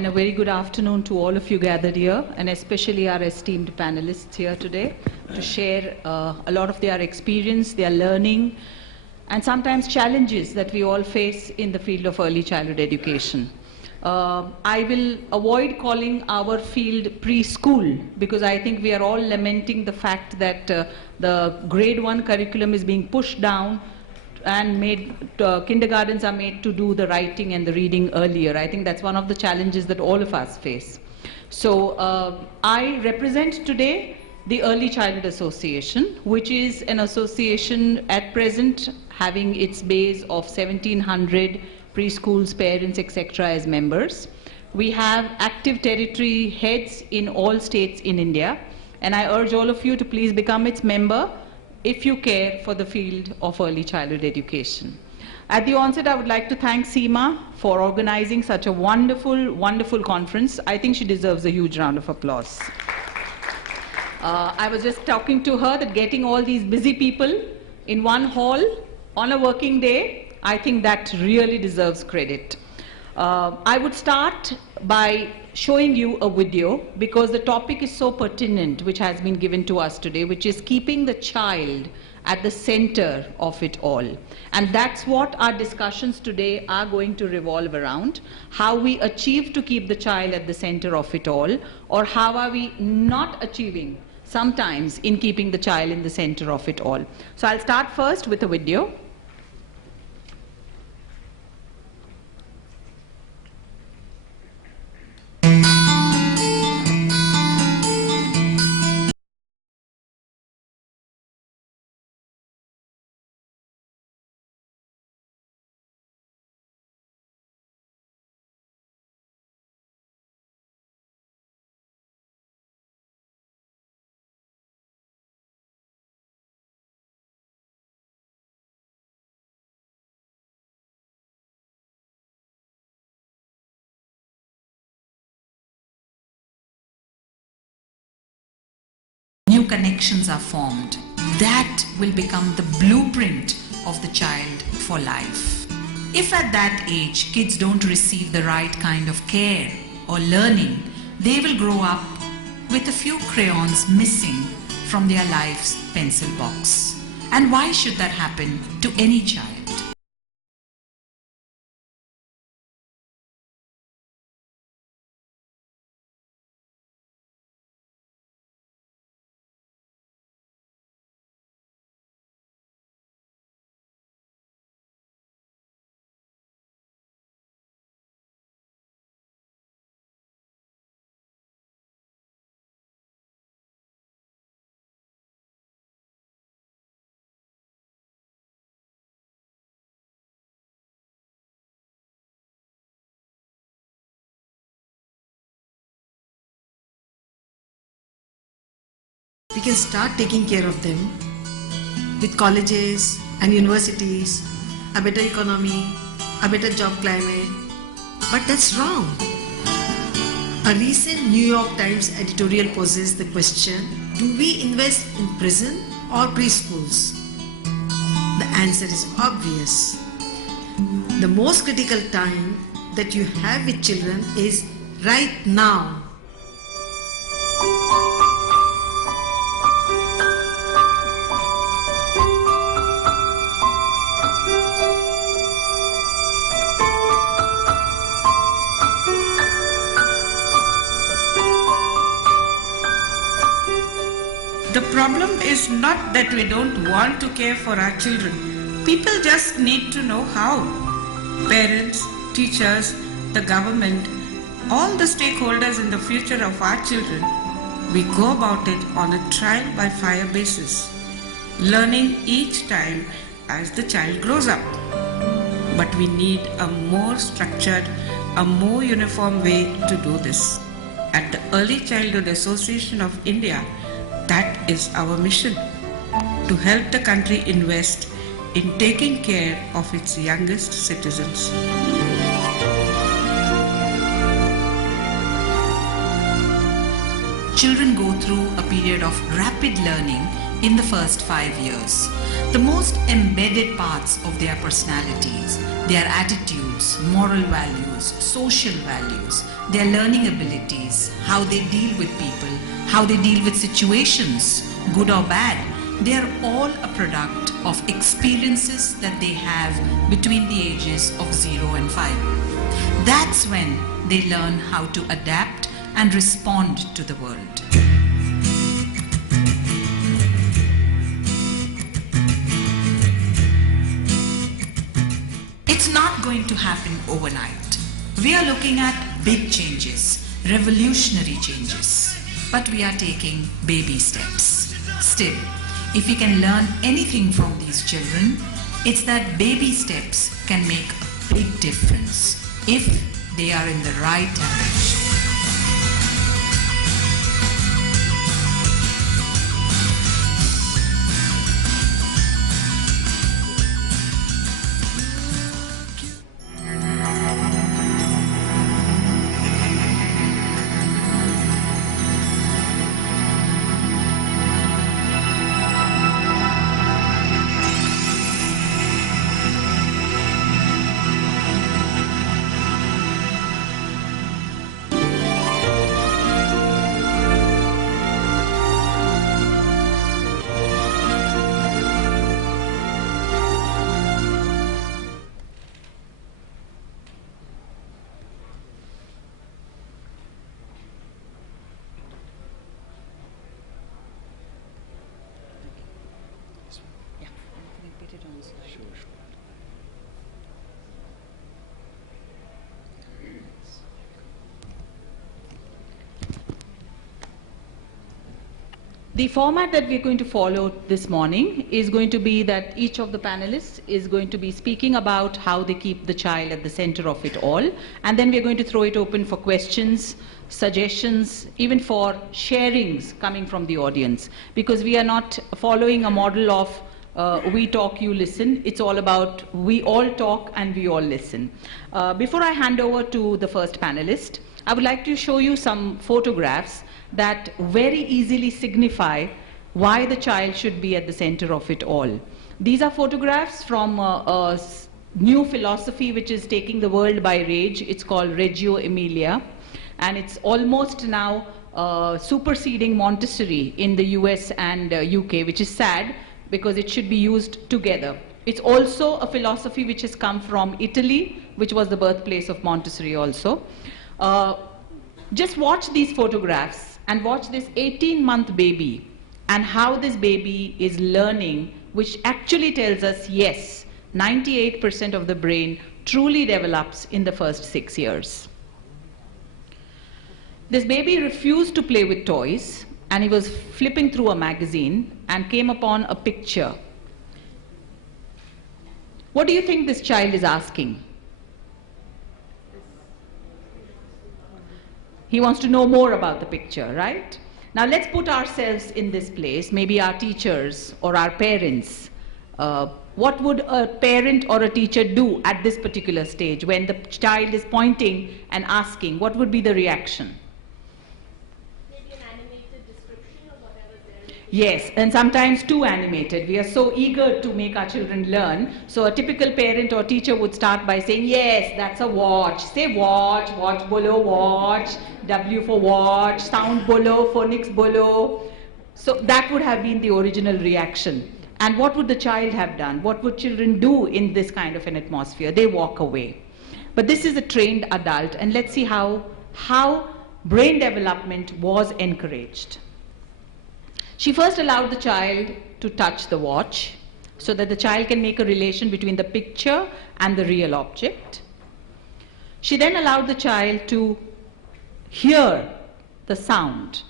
and a very good afternoon to all of you gathered here, and especially our esteemed panelists here today to share a lot of their experience, their learning, and sometimes challenges that we all face in the field of early childhood education. I will avoid calling our field preschool because I think we are all lamenting the fact that the grade 1 curriculum is being pushed down and kindergartens are made to do the writing and the reading earlier. I think that's one of the challenges that all of us face. So I represent today the Early Childhood Association, which is an association at present having its base of 1,700 preschools, parents, etc. as members. We have active territory heads in all states in India, and I urge all of you to please become its member if you care for the field of early childhood education. At the onset, I would like to thank Seema for organizing such a wonderful, wonderful conference. I think she deserves a huge round of applause. I was just talking to her that getting all these busy people in one hall on a working day, I think that really deserves credit. I would start by showing you a video because the topic is so pertinent which has been given to us today, which is keeping the child at the center of it all. And that's what our discussions today are going to revolve around, how we achieve to keep the child at the center of it all, or how are we not achieving sometimes in keeping the child in the center of it all. So I'll start first with a video. New connections are formed. That will become the blueprint of the child for life. If at that age kids don't receive the right kind of care or learning, they will grow up with a few crayons missing from their life's pencil box. And why should that happen to any child? We can start taking care of them with colleges and universities, a better economy, a better job climate. But that's wrong. A recent New York Times editorial poses the question, do we invest in prison or preschools? The answer is obvious. The most critical time that you have with children is right now. The problem is not that we don't want to care for our children. People just need to know how. Parents, teachers, the government, all the stakeholders in the future of our children, we go about it on a trial by fire basis, learning each time as the child grows up. But we need a more structured, a more uniform way to do this. At the Early Childhood Association of India, that is our mission, to help the country invest in taking care of its youngest citizens. Children go through a period of rapid learning in the first 5 years. The most embedded parts of their personalities, their attitudes, moral values, social values, their learning abilities, how they deal with people, how they deal with situations, good or bad, they are all a product of experiences that they have between the ages of 0 and 5. That's when they learn how to adapt and respond to the world. It's not going to happen overnight. We are looking at big changes, revolutionary changes, but we are taking baby steps. Still, if we can learn anything from these children, it's that baby steps can make a big difference if they are in the right direction. The format that we're going to follow this morning is going to be that each of the panelists is going to be speaking about how they keep the child at the center of it all, and then we're going to throw it open for questions, suggestions, even for sharings coming from the audience, because we are not following a model of we talk, you listen. It's all about we all talk and we all listen. Before I hand over to the first panelist, I would like to show you some photographs that very easily signify why the child should be at the center of it all. These are photographs from a new philosophy which is taking the world by rage. It's called Reggio Emilia, and it's almost now superseding Montessori in the US and UK, which is sad because it should be used together. It's also a philosophy which has come from Italy, which was the birthplace of Montessori also. Just watch these photographs and watch this 18-month baby and how this baby is learning, which actually tells us, yes, 98% of the brain truly develops in the first 6 years. This baby refused to play with toys, and he was flipping through a magazine and came upon a picture. What do you think this child is asking? He wants to know more about the picture, right? Now let's put ourselves in this place, maybe our teachers or our parents. What would a parent or a teacher do at this particular stage when the child is pointing and asking? What would be the reaction? Maybe an animated description of whatever they're... Yes, and sometimes too animated. We are so eager to make our children learn. So a typical parent or teacher would start by saying, yes, that's a watch. Say watch, watch bolo, watch. W for watch, sound bolo, phonics bolo. So that would have been the original reaction. And what would the child have done? What would children do in this kind of an atmosphere? They walk away. But this is a trained adult, and let's see how brain development was encouraged. She first allowed the child to touch the watch so that the child can make a relation between the picture and the real object. She then allowed the child to hear the sound.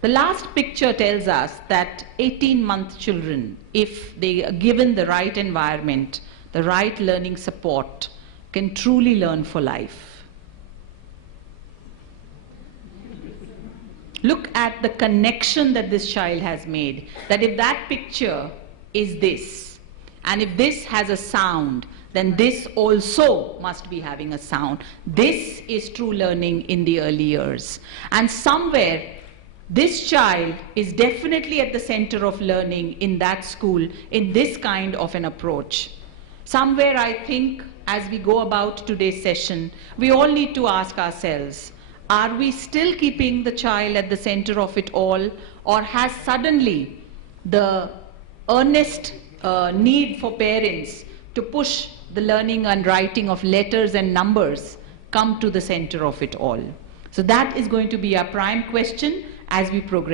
The last picture tells us that 18-month children, if they are given the right environment, the right learning support, can truly learn for life. Look at the connection that this child has made, that if that picture is this, and if this has a sound, then this also must be having a sound. This is true learning in the early years. And somewhere this child is definitely at the center of learning in that school in this kind of an approach. Somewhere I think as we go about today's session, we all need to ask ourselves, are we still keeping the child at the center of it all, or has suddenly the earnest need for parents to push the learning and writing of letters and numbers come to the center of it all? So that is going to be our prime question as we progress.